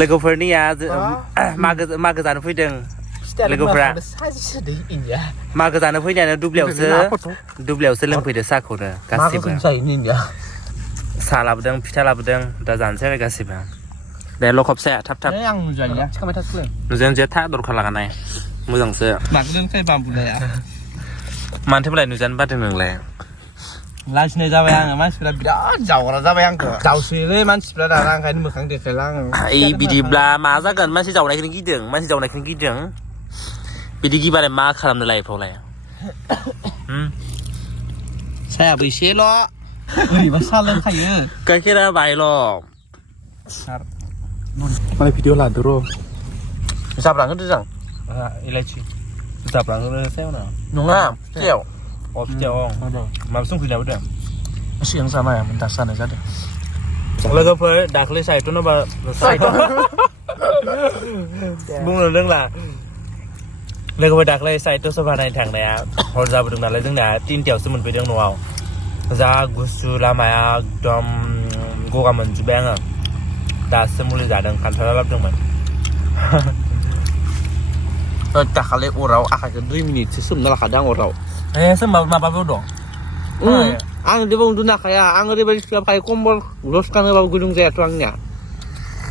लोगोफोरनिया मागो जानो फैदों लोगोफोरा मागो जानो फैनायानो दुब्लियावसो लोंफैदो साहाखौनो गासिबो साहा लाबोदों फिथा लाबोदों दा जानोसै आरो गासिबो दे लखब साया थाब नुजानो जे था दरखार लागानाय मोजांसो मानोथोलाय नुजानो बादों नोंलाय लाजिनाय जाबाय आङो मानसिफ्रा बिराद जावग्रा जाबाय आंखौ जावसोयोलै मानसिफ्रा दाना ओंखायनो मोखां देखायला आङो बिदिब्ला मा जागोन मानसि जावनायखौनो गिदों बिदि गिबालाय मा खालामनो लाइफआवलाय सायाबो एसेल' ओरैबा साहा लोंखायो गाइखेरा बायल' माने भिडिअ लादो र' जाब्रां होदो जां इलाइचि जाब्रां होनो सायाव ना नङा फिथायाव फिथायाव माबा संख्रि लाबोदों सिगां जानो हायामोन दासो जानाय जादों लोगोफोर दाख्लै साइटन बुंनो रोंला लोगोफोर दाख्लै साइट सभा नायनो थांनाया हर जाबोदों नालाय जोंना 3थायावसो मोनफैदों न'आव जा गुसु लामाया एकदम गगा मोनजोब्बाय आङो दासो मुलि जादों खान्थाला लाबोदोंमोन दाखालि अराव आखाइखौ 2 मिनिटसो सोमना लाखादों आं अराव सोमबाबो माबाबो दं आं जेबो उन्दुनो हाखाया आं ओरैबायदि खालामखायो कम्बल लस गानोबाबो गुदुं जायाथ' आंनिया